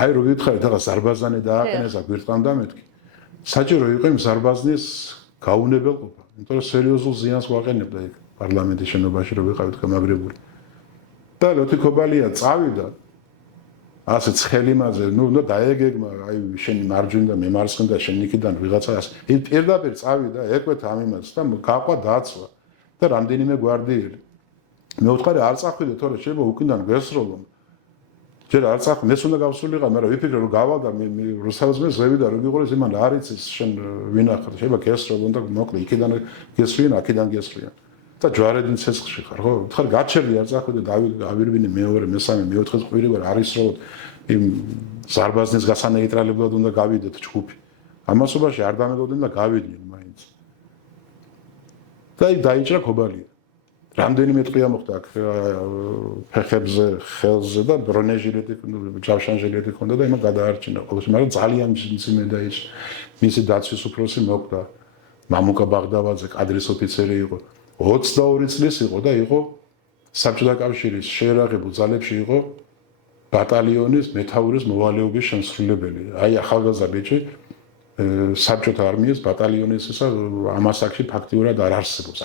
აი რო გითხარით ახლა ზარბაზანი დააყენეს აქ გვერდთან მეთქი. საჭირო იყო იმ ზარბაზნის გაუნებელყოფა, იმიტომ რომ სერიოზულ ზიანს ვაყენებდა იქ პარლამენტის შენობაში რო ვიყავით გამაგრებული. და ლოთიქობალია წავიდა ასე ცხელიმაზე, უნდა დაეგეგმა, აი შენი მარჯვენა და მე მარცხნიდან შენ იქიდან ვიღაცას. ის პირდაპირ წავიდა, ეკვეთა ამ იმას და გაყვა დაცვა და რამდენიმე გვარდიელი. მე ვუთხარი არ წახვიდე, თორე შეიძლება უკიდან გესროლო. ჯერ არ წახ მეც უნდა გავსულიყო, მაგრამ ვიფიქრე რომ გავალ და მე რუსთავის მე ზევიდა რომ გიყოლეს იმან არ იცის შენ ვინახარ, შეიძლება გესროლონ და მოკლე იქიდან გესრიან, აქედან გესრიან. და ჯვარედინ ცეცხლში ხარ, ხო? ხარ გაჩერდი არ წახვიდე დავირბინე მეორე, მესამე, მეოთხე ყვირი ვარ არ ისროლოთ იმ ზარბაზნის გასანეიტრალებლად უნდა გავიდეთ ჯგუფი. ამასობაში არ დამეგოდნენ და გავიდნენ მაინც. და იქ დაიჭრა ქობალია. რამდენიმე ტყია მოხდა აქ ფეხებზე, ხელზე და ბრონეჟილეტი, ჯავშანჟილეტი ჰქონდა და იმან გადაარჩინა ყოველთვის, მაგრამ ძალიან მძიმე დაიჭრა. მისი დაცვის უფროსი მოკვდა. მამუკა ბაღდავაძე კადრის ოფიცერი იყო. 22 წლის იყო და იყო საბჭოთა კავშირის შეერაღებულ ძალებში იყო ბატალიონის მეთაურის მოვალეობის შემსრულებელი. აი ახალგაზრდა ბიჭი საბჭოთა არმიის ბატალიონის ისა ამ ასაკში ფაქტიურად არ არსებობს.